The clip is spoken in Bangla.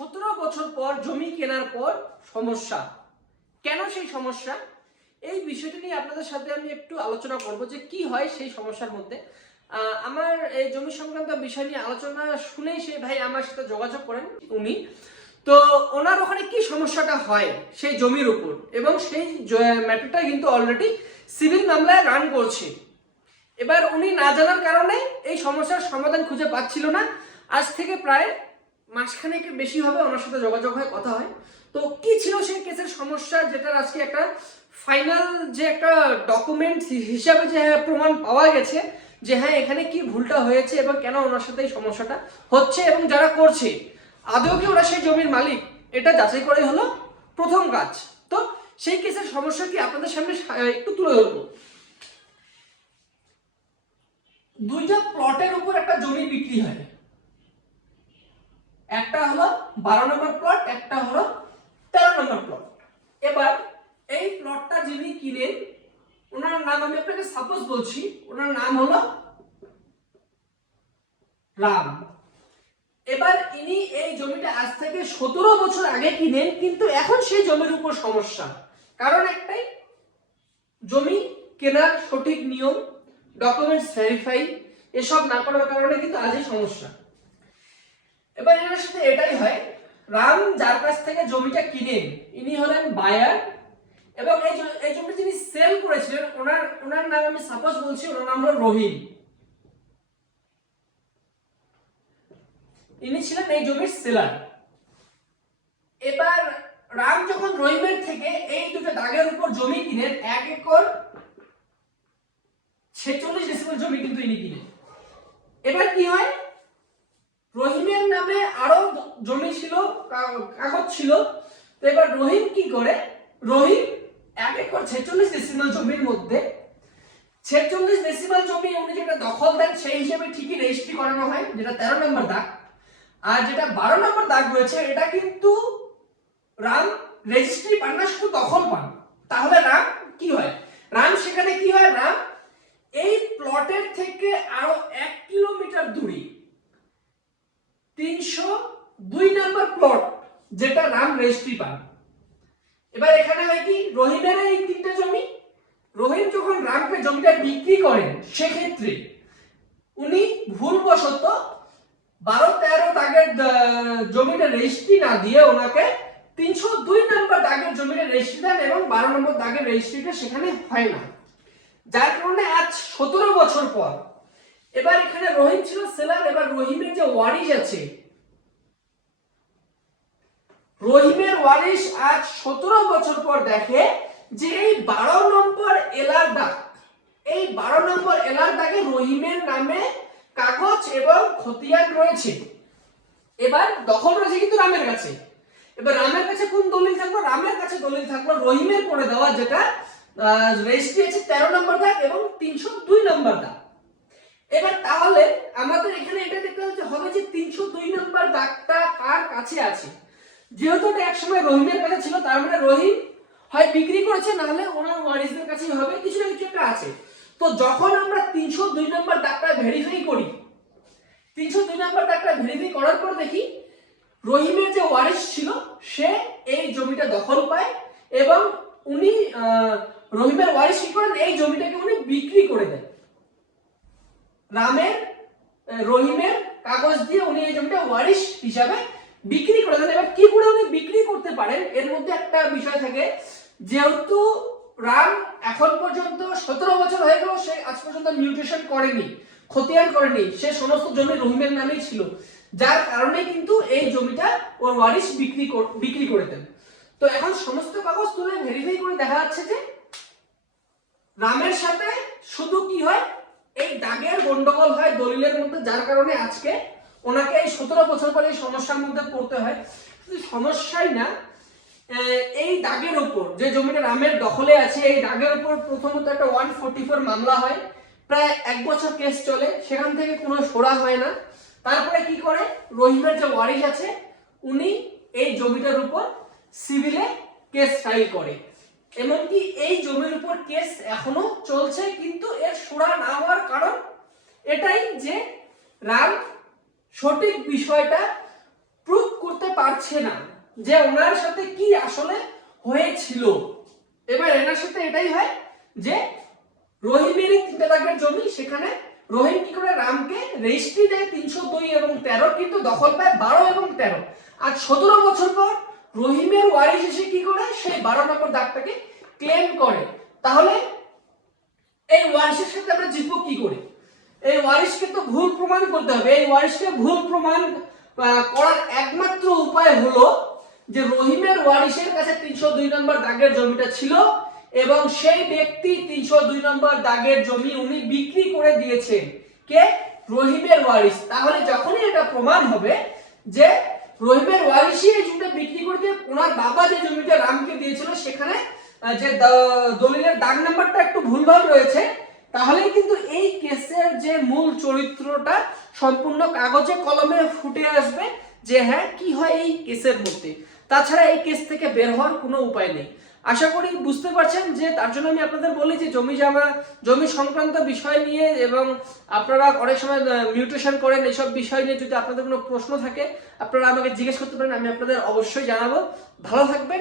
সতেরো বছর পর জমি কেনার পর সমস্যা। কেন সেই সমস্যা? এই বিষয়টি নিয়ে আপনাদের সাথে আমি একটু আলোচনা করব যে কি হয় সেই সমস্যার মধ্যে। আমার এই জমি সংক্রান্ত বিষয় নিয়ে আলোচনা শুনেই সেই ভাই আমার সাথে যোগাযোগ করেন উনি। তো ওনার ওখানে কি সমস্যাটা হয় সেই জমির উপর? এবং সেই ম্যাটারটা কিন্তু অলরেডি সিভিল মামলায় রান করছে। এবার উনি না জানার কারণে এই সমস্যার সমাধান খুঁজে পাচ্ছিল না। আজ থেকে প্রায় মাসখানেক বেশি হবে, ওনার সাথে যোগাযোগ হয় কথা হয়। তো কি ছিল সেই কেসের সমস্যা যেটার আজকে একটা ফাইনাল যে একটা ডকুমেন্ট হিসাবে যে হ্যাঁ প্রমাণ পাওয়া গেছে, যে হ্যাঁ এখানে কি ভুলটা হয়েছে এবং কেন ওনার সাথে এই সমস্যাটা হচ্ছে এবং যারা করছে, আদৌ কি ওরা সেই জমির মালিক? এটা যাচাই করে হলো প্রথম কাজ। তো সেই কেসের সমস্যা কি আপনাদের সামনে একটু তুলে ধরবো। দুইটা প্লটের উপর একটা জমি বিক্রি হয়। একটা হলো বারো নম্বর প্লট একটা হলো তেরো নম্বর প্লট এবার এই প্লটটা যিনি কিনেন, ওনার নাম আমি আপনাকে সাপোজ বলছি, ওনার নাম হলো রাম। এবার ইনি এই জমিটা আজ থেকে সতেরো বছর আগে কিনেন, কিন্তু এখন সেই জমির উপর সমস্যা। কারণ একটাই, জমি কেনার সঠিক নিয়ম ডকুমেন্টস ভেরিফাই এসব না করার কারণে কিন্তু আজই সমস্যা। এবার এনার সাথে এটাই হয়। রাম যার কাছ থেকে জমিটা কিনেন ইনি হলেন বায়ার এবং এই জমিটা যিনি সেল করেছিলেন, ওনার ওনার নাম আমি সাপোজ বলছি, ওনার নাম হলো রহিম ইনি ছিলেন এই জমির সেলার এবার রাম যখন রহিমের থেকে এই দুটো দাগের উপর জমি কিনেন, এক একর ছেচল্লিশ ডেসিমেল জমি কিন্তু ইনি কিনেন। এবার কি হয়? নামে আরও জমি ছিল, কাগজ ছিল। তো এবার রহিম কি করে? রহিম এক একর ছেচল্লিশ ডেসিমেল জমির মধ্যে, ছেচল্লিশ ডেসিমেল জমি উনি যেটা দখল দেন, সেই হিসেবে ঠিকই রেজিস্ট্রি করানো হয়, যেটা তেরো নম্বর দাগ। আর যেটা বারো নম্বর দাগ রয়েছে, এটা কিন্তু রাম রেজিস্ট্রি পান না শুধু দখল পান। তাহলে রাম কি হয়? রাম সেখানে কি হয়? রাম এই প্লটের থেকে আরও এক কিলোমিটার দূরে তিনশো দুই নম্বর প্লট যেটা রাম রেজিস্ট্রি পান। এবার এখানে হয় কি, রহিমের এই তিনটা জমি, রহিম যখন রামকে জমিটা বিক্রি করেন, সেক্ষেত্রে উনি ভুলবশত বারো তেরো দাগের জমিটা রেজিস্ট্রি না দিয়ে ওনাকে তিনশো দুই নম্বর দাগের জমিটা রেজিস্ট্রি দেন এবং বারো নম্বর দাগের রেজিস্ট্রিটা সেখানে হয় না। যার কারণে আজ সতেরো বছর পর এবার এখানে রহিম ছিল সেলার এবার রহিমের যে ওয়ারিশ আছে। রহিমের ওয়ারিশ আজ সতেরো বছর পর দেখে যে এই বারো নম্বর এলার দাগ, এই বারো নম্বর এলার দাগে রহিমের নামে কাগজ এবং খতিয়ান রয়েছে। এবার দখল রয়েছে কিন্তু রামের কাছে। এবার রামের কাছে কোন দলিল থাকল? রামের কাছে দলিল থাকল রহিমের করে দেওয়া যেটা রেজিস্ট্রি আছে তেরো নম্বর দাগ এবং তিনশো দুই নম্বর দাগ। এবার তাহলে আমাদের এখানে এটা দেখতে হচ্ছে হবে যে তিনশো দুই নম্বর দাগটা কার কাছে আছে। যেহেতু এটা একসময় রহিমের কাছে ছিল, তার মানে রহিম হয় বিক্রি করেছে না হলে ওনার ওয়ারিসদের কাছেই হবে, কিছু না কিছু একটা আছে। তো যখন আমরা তিনশো দুই নম্বর দাগটা ভেরিফাই করি, তিনশো দুই নম্বর দাগটা ভেরিফাই করার পর দেখি, রহিমের যে ওয়ারিস ছিল, সে এই জমিটা দখল পায় এবং উনি রহিমের ওয়ারিস কি করেন, এই জমিটাকে উনি বিক্রি করে দেন। রামের রহিমের কাগজ দিয়ে উনি এই জমিটা ওয়ারিশ হিসাবে বিক্রি করে দেন। এবার কি করে উনি বিক্রি করতে পারেন? এর মধ্যে একটা বিষয় থাকে। যেহেতু রাম এখন পর্যন্ত সতেরো বছর হয়ে গেল, সে আজ পর্যন্ত মিউটেশন করেনি, খতিয়ান করেনি। সে সমস্ত জমি রহিমের নামেই ছিল। যার কারণে কিন্তু এই জমিটা ওর ওয়ারিশ বিক্রি কর- বিক্রি করে দেন। তো এখন সমস্ত কাগজ তুলে ভেরিফাই করে দেখা যাচ্ছে যে রামের সাথে শুধু কি হয়? এই দাগের গন্ডগোল হয় দলিলের মধ্যে, যার কারণে আজকে ওনাকে এই সতেরো বছর পরে এই সমস্যার মধ্যে পড়তে হয়। শুধু সমস্যাই না এই দাগের উপর, যে জমিটা রামের দখলে আছে, এই দাগের উপর প্রথমত একটা ওয়ান ফোর্টি ফোর মামলা হয়। প্রায় এক বছর কেস চলে, সেখান থেকে কোনো সরা হয় না। তারপরে কি করে? রহিমের যে ওয়ারিশ আছে, উনি এই জমিটার উপর সিভিলে কেস ফাইল করে। এমনকি এই জমির উপর কেস এখনও চলছে, কিন্তু এর সুরা না হওয়ার কারণ এটাই যে রাম সঠিক বিষয়টা প্রুভ করতে পার পারছে না যে ওনার সাথে কি আসলে হয়েছিল। এবার এনার সাথে এটাই হয় যে রহিমের তিনটে দাগের জমি, সেখানে রহিম কি করে রামকে রেজিস্ট্রি দেয় তিনশো দুই এবং তেরো, কিন্তু দখল পায় বারো এবং তেরো। আর সতেরো বছর পর রহিমের ওয়ারিশ এসে কি করে? সেই বারো নম্বর দাগটাকে ক্লেম করে। তাহলে এই ওয়ারিশের সাথে আমরা জিতবো কি করে? এই ওয়ারিশকে তো ভুল প্রমাণ করতে হবে। এই ওয়ারিশকে ভুল প্রমাণ করার একমাত্র উপায় হলো যে রহিমের ওয়ারিশের কাছে তিনশো দুই নম্বর দাগের জমিটা ছিল এবং সেই ব্যক্তি তিনশো দুই নম্বর দাগের জমি উনি বিক্রি করে দিয়েছেন। কে? রহিমের ওয়ারিশ। তাহলে যখনই এটা প্রমাণ হবে যে রহিমের ওয়ারিসি এই জমিটা বিক্রি করে দিয়ে ওনার বাবা যে জমিটা রামকে দিয়েছিল, সেখানে যে দলিলের দাগ নাম্বারটা একটু ভুলভাল রয়েছে তাহলে কিন্তু এই কেসের যে মূল চরিত্রটা সম্পূর্ণ কাগজে কলমে ফুটে আসবে যে হ্যাঁ কি হয় এই কেসের মধ্যে। তাছাড়া এই কেস থেকে বের হওয়ার কোনো উপায় নেই। আশা করি বুঝতে পারছেন যে তার জন্য আমি আপনাদের বলি যে জমি জামা, জমি সংক্রান্ত বিষয় নিয়ে এবং আপনারা অনেক সময় মিউটেশন করেন এইসব বিষয় নিয়ে যদি আপনাদের কোনো প্রশ্ন থাকে, আপনারা আমাকে জিজ্ঞেস করতে পারেন, আমি আপনাদের অবশ্যই জানাব। ভালো থাকবেন।